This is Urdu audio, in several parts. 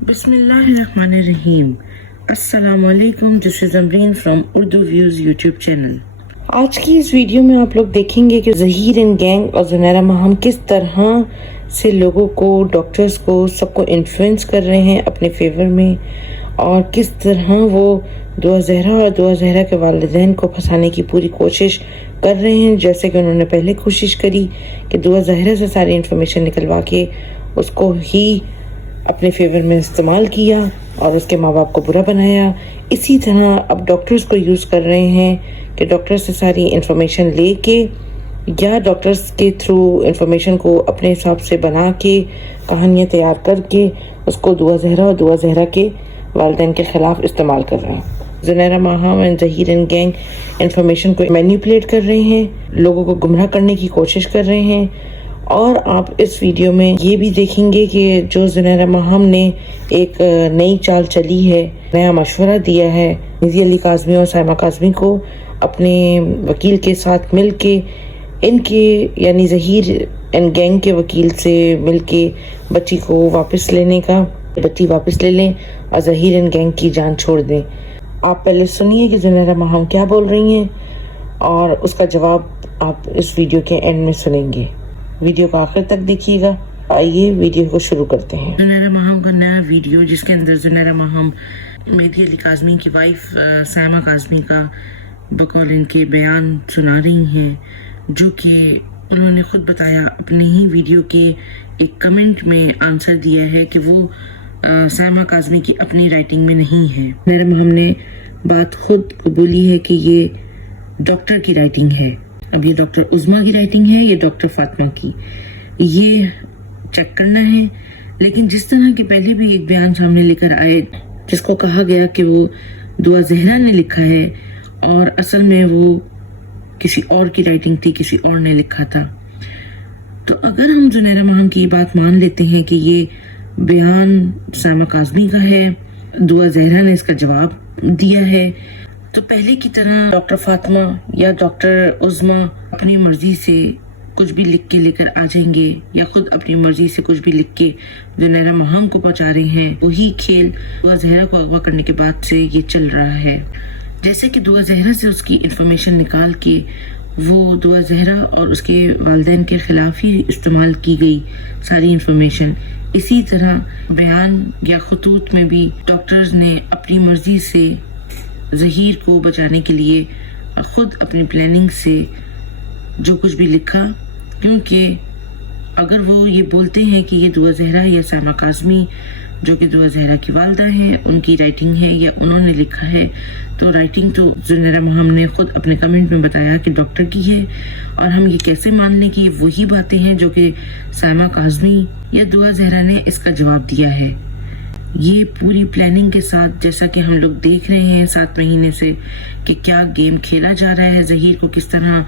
بسم اللہ الرحمن الرحیم. السلام علیکم. This is Amreen from Urdu Views YouTube channel. آج کی اس ویڈیو میں آپ لوگ دیکھیں گے کہ ظہیر اینڈ گینگ اور زنیرہ ماہم کس طرح سے لوگوں کو، ڈاکٹرز کو، سب کو انفلوئنس کر رہے ہیں اپنے فیور میں، اور کس طرح وہ دعا زہرا اور دعا زہرا کے والدین کو پھنسانے کی پوری کوشش کر رہے ہیں، جیسے کہ انہوں نے پہلے کوشش کری کہ دعا زہرا سے ساری انفارمیشن نکلوا کے اس کو ہی اپنے فیور میں استعمال کیا اور اس کے ماں باپ کو برا بنایا. اسی طرح اب ڈاکٹرز کو یوز کر رہے ہیں کہ ڈاکٹرز سے ساری انفارمیشن لے کے یا ڈاکٹرز کے تھرو انفارمیشن کو اپنے حساب سے بنا کے کہانیاں تیار کر کے اس کو دعا زہرا اور دعا زہرا کے والدین کے خلاف استعمال کر رہے ہیں. Zunaira Maham and Zaheer and gang information کو مینیپولیٹ کر رہے ہیں، لوگوں کو گمراہ کرنے کی کوشش کر رہے ہیں. اور آپ اس ویڈیو میں یہ بھی دیکھیں گے کہ جو زنیرہ ماہم نے ایک نئی چال چلی ہے، نیا مشورہ دیا ہے مہدی علی کاظمی اور سائمہ کاظمی کو اپنے وکیل کے ساتھ مل کے، ان کے یعنی ظہیر اینڈ گینگ کے وکیل سے مل کے بچی کو واپس لینے کا، بچی واپس لے لیں اور ظہیر اینڈ گینگ کی جان چھوڑ دیں. آپ پہلے سنیے کہ زنیرہ ماہم کیا بول رہی ہیں اور اس کا جواب آپ اس ویڈیو کے اینڈ میں سنیں گے. ویڈیو کو آخر تک دیکھیے گا. آئیے ویڈیو کو شروع کرتے ہیں. زنیرہ ماہم کا نیا ویڈیو جس کے اندر زنیرہ ماہم مہدی علی کاظمی کی وائف سائمہ کاظمی کا بقول ان کے بیان سنا رہی ہیں، جو کہ انہوں نے خود بتایا اپنے ہی ویڈیو کے ایک کمنٹ میں آنسر دیا ہے کہ وہ سائمہ کاظمی کی اپنی رائٹنگ میں نہیں ہے. زنیرہ ماہم نے بات خود قبولی ہے کہ یہ ڈاکٹر کی رائٹنگ ہے. اب یہ ڈاکٹر عظمیٰ کی رائٹنگ ہے، یہ ڈاکٹر فاطمہ کی، یہ چیک کرنا ہے. لیکن جس طرح کے پہلے بھی ایک بیان سامنے لے کر آئے جس کو کہا گیا کہ وہ دعا زہرا نے لکھا ہے اور اصل میں وہ کسی اور کی رائٹنگ تھی، کسی اور نے لکھا تھا. تو اگر ہم زنیرہ ماہم کی بات مان لیتے ہیں کہ یہ بیان سائمہ کاظمی کا ہے، دعا زہرا نے اس کا جواب دیا ہے، تو پہلے کی طرح ڈاکٹر فاطمہ یا ڈاکٹر عظمیٰ اپنی مرضی سے کچھ بھی لکھ کے لے کر آ جائیں گے یا خود اپنی مرضی سے کچھ بھی لکھ کے زنیرہ ماہم کو پہنچا رہے ہیں. وہی کھیل دعا زہرا کو اغوا کرنے کے بعد سے یہ چل رہا ہے. جیسے کہ دعا زہرا سے اس کی انفارمیشن نکال کے وہ دعا زہرا اور اس کے والدین کے خلاف ہی استعمال کی گئی ساری انفارمیشن، اسی طرح بیان یا خطوط میں بھی ڈاکٹرز نے اپنی مرضی سے ظہیر کو بچانے کے لیے خود اپنی پلاننگ سے جو کچھ بھی لکھا. کیونکہ اگر وہ یہ بولتے ہیں کہ یہ دعا زہرا یا سائمہ کاظمی جو کہ دعا زہرا کی والدہ ہیں ان کی رائٹنگ ہے یا انہوں نے لکھا ہے، تو رائٹنگ تو زنیرہ ماہم نے خود اپنے کمنٹ میں بتایا کہ ڈاکٹر کی ہے. اور ہم یہ کیسے مان لیں کہ یہ وہی باتیں ہیں جو کہ سائمہ کاظمی یا دعا زہرا نے اس کا جواب دیا ہے. یہ پوری پلاننگ کے ساتھ، جیسا کہ ہم لوگ دیکھ رہے ہیں 7 مہینے سے کہ کیا گیم کھیلا جا رہا ہے، ظہیر کو کس طرح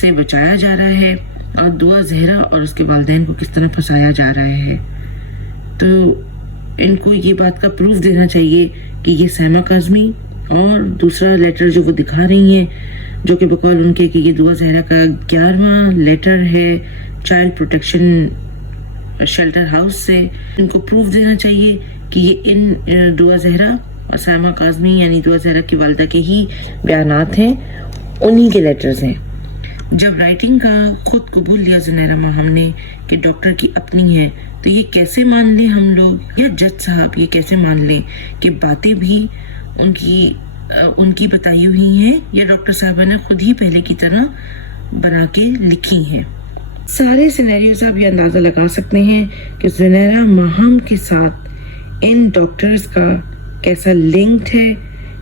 سے بچایا جا رہا ہے اور دعا زہرا اور اس کے والدین کو کس طرح پھنسایا جا رہا ہے. تو ان کو یہ بات کا پروف دینا چاہیے کہ یہ سائمہ کاظمی اور دوسرا لیٹر جو وہ دکھا رہی ہیں جو کہ بقول ان کے کہ یہ دعا زہرا کا 11واں لیٹر ہے چائلڈ پروٹیکشن شیلٹر ہاؤس سے، ان کو پروف دینا چاہیے کہ یہ ان دعا زہرا اور سائمہ کاظمی یعنی دعا زہرا کی والدہ کے ہی بیانات ہیں، انہی کے لیٹرز ہیں. جب رائٹنگ کا خود قبول لیا زنیرہ ماہم نے کہ ڈاکٹر کی اپنی ہے، تو یہ کیسے مان لیں ہم لوگ یا جج صاحب یہ کیسے مان لیں کہ باتیں بھی ان کی بتائی ہوئی ہیں یا ڈاکٹر صاحبہ نے خود ہی پہلے کی طرح بنا کے لکھی ہیں. سارے سینیریوز آپ یہ اندازہ لگا سکتے ہیں کہ زنیرہ ماہم کے ساتھ ان ڈاکٹرز کا کیسا لنکڈ ہے.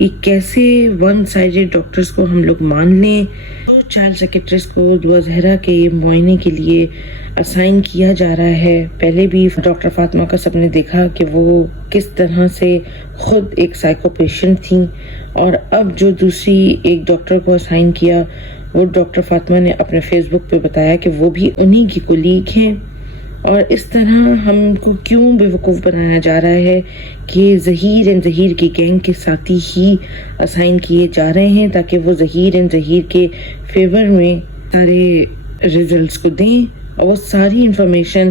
یہ کیسے ون سائیڈڈ ڈاکٹرز کو ہم لوگ مان لیں. چائلڈ سیکریٹریز کو دعا زہرا کے معائنے کے لیے اسائن کیا جا رہا ہے. پہلے بھی ڈاکٹر فاطمہ کا سب نے دیکھا کہ وہ کس طرح سے خود ایک سائیکو پیشنٹ تھیں، اور اب جو دوسری ایک ڈاکٹر کو اسائن کیا وہ ڈاکٹر فاطمہ نے اپنے فیس بک پہ بتایا کہ وہ بھی انہی کی کولیگ ہیں. اور اس طرح ہم کو کیوں بے وقوف بنایا جا رہا ہے کہ ظہیر اینڈ ظہیر کی گینگ کے ساتھی ہی اسائن کیے جا رہے ہیں تاکہ وہ ظہیر اینڈ ظہیر کے فیور میں سارے ریزلٹس کو دیں اور وہ ساری انفارمیشن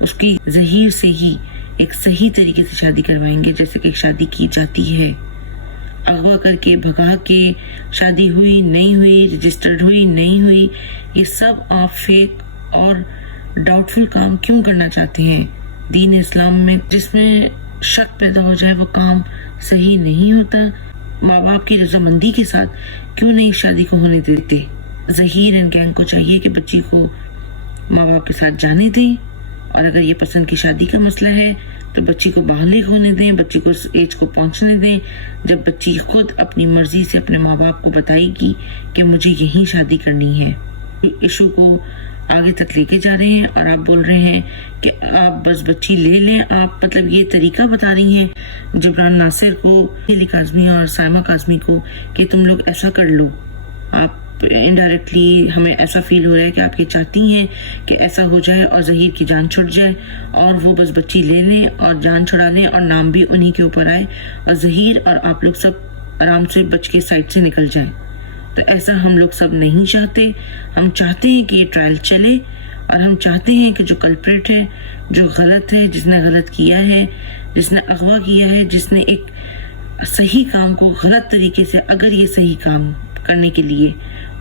اس کی ظہیر سے ہی ایک صحیح طریقے سے شادی کروائیں گے جیسے کہ شادی کی جاتی ہے. اغوا کر کے بھگا کے شادی ہوئی نہیں ہوئی، رجسٹرڈ ہوئی نہیں ہوئی، یہ سب آپ فیک اور ڈاؤٹ فل کام کیوں کرنا چاہتے ہیں؟ دین اسلام میں جس میں شک پیدا ہو جائے وہ کام صحیح نہیں ہوتا. ماں باپ کی رضامندی کے ساتھ کیوں نہیں شادی کو ہونے دیتے؟ ظہیر اینڈ گینگ کو چاہیے کہ بچی کو ماں باپ کے ساتھ جانے دیں، اور اگر یہ پسند کی شادی کا مسئلہ ہے تو بچی کو بالغ ہونے دیں، بچی کو اس ایج کو پہنچنے دیں جب بچی خود اپنی مرضی سے اپنے ماں باپ کو بتائے گی کہ مجھے یہی شادی کرنی ہے. ایشو کو آگے تک لے کے جا رہے ہیں اور آپ بول رہے ہیں کہ آپ بس بچی لے لیں. آپ مطلب یہ طریقہ بتا رہی ہیں جبران ناصر کو، ہیلی کاظمی اور سائمہ کاظمی کو کہ تم لوگ ایسا کر لو. آپ انڈائریکٹلی ہمیں ایسا فیل ہو رہا ہے کہ آپ یہ چاہتی ہیں کہ ایسا ہو جائے اور ظہیر کی جان چھٹ جائے اور وہ بس بچی لے لیں اور جان چھڑا لیں اور نام بھی انہی کے اوپر آئے اور ظہیر اور آپ لوگ سب آرام سے بچ کے سائڈ سے نکل جائیں. تو ایسا ہم لوگ سب نہیں چاہتے. ہم چاہتے ہیں کہ یہ ٹرائل چلے اور ہم چاہتے ہیں کہ جو کلپریٹ ہے، جو غلط ہے، جس نے غلط کیا ہے، جس نے اغوا کیا ہے، جس نے ایک صحیح کام کو غلط طریقے سے، اگر یہ صحیح کام کرنے کے لیے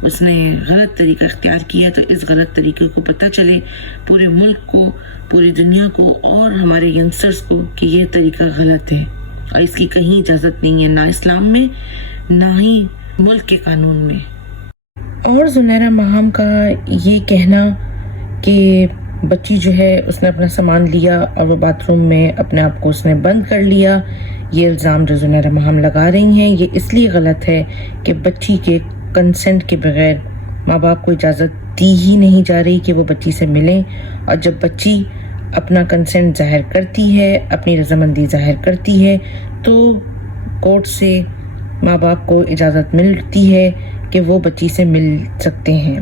اس نے غلط طریقہ اختیار کیا تو اس غلط طریقے کو پتہ چلے پورے ملک کو، پوری دنیا کو اور ہمارے ینگسٹرز کو کہ یہ طریقہ غلط ہے اور اس کی کہیں اجازت نہیں ہے، نہ اسلام میں نہ ہی ملک کے قانون میں. اور زنیرہ ماہم کا یہ کہنا کہ بچی جو ہے اس نے اپنا سامان لیا اور وہ باتھ روم میں اپنے آپ کو اس نے بند کر لیا، یہ الزام جو زنیرہ ماہم لگا رہی ہیں یہ اس لیے غلط ہے کہ بچی کے کنسنٹ کے بغیر ماں باپ کو اجازت دی ہی نہیں جا رہی کہ وہ بچی سے ملیں. اور جب بچی اپنا کنسنٹ ظاہر کرتی ہے، اپنی رضامندی ظاہر کرتی ہے تو کورٹ سے ماں باپ کو اجازت ملتی ہے کہ وہ بچی سے مل سکتے ہیں.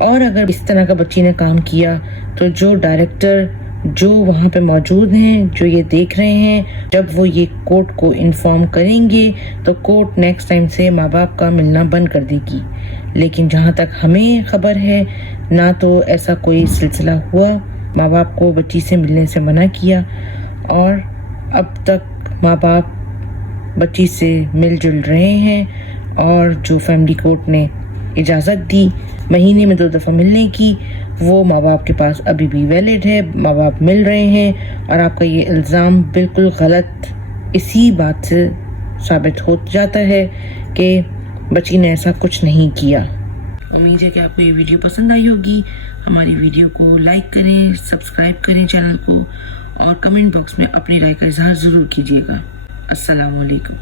اور اگر اس طرح کا بچی نے کام کیا تو جو ڈائریکٹر جو وہاں پہ موجود ہیں، جو یہ دیکھ رہے ہیں، جب وہ یہ کورٹ کو انفارم کریں گے تو کورٹ نیکسٹ ٹائم سے ماں باپ کا ملنا بند کر دے گی. لیکن جہاں تک ہمیں خبر ہے نہ تو ایسا کوئی سلسلہ ہوا، ماں باپ کو بچی سے ملنے سے منع کیا اور اب تک ماں باپ بچی سے مل جل رہے ہیں. اور جو فیملی کورٹ نے اجازت دی مہینے میں 2 دفعہ ملنے کی وہ ماں باپ کے پاس ابھی بھی ویلڈ ہے، ماں باپ مل رہے ہیں. اور آپ کا یہ الزام بالکل غلط اسی بات سے ثابت ہو جاتا ہے کہ بچی نے ایسا کچھ نہیں کیا. امید ہے کہ آپ کو یہ ویڈیو پسند آئی ہوگی. ہماری ویڈیو کو لائک کریں، سبسکرائب کریں چینل کو اور کمنٹ باکس میں اپنی رائے کا اظہار ضرور کیجیے گا. السلام علیکم.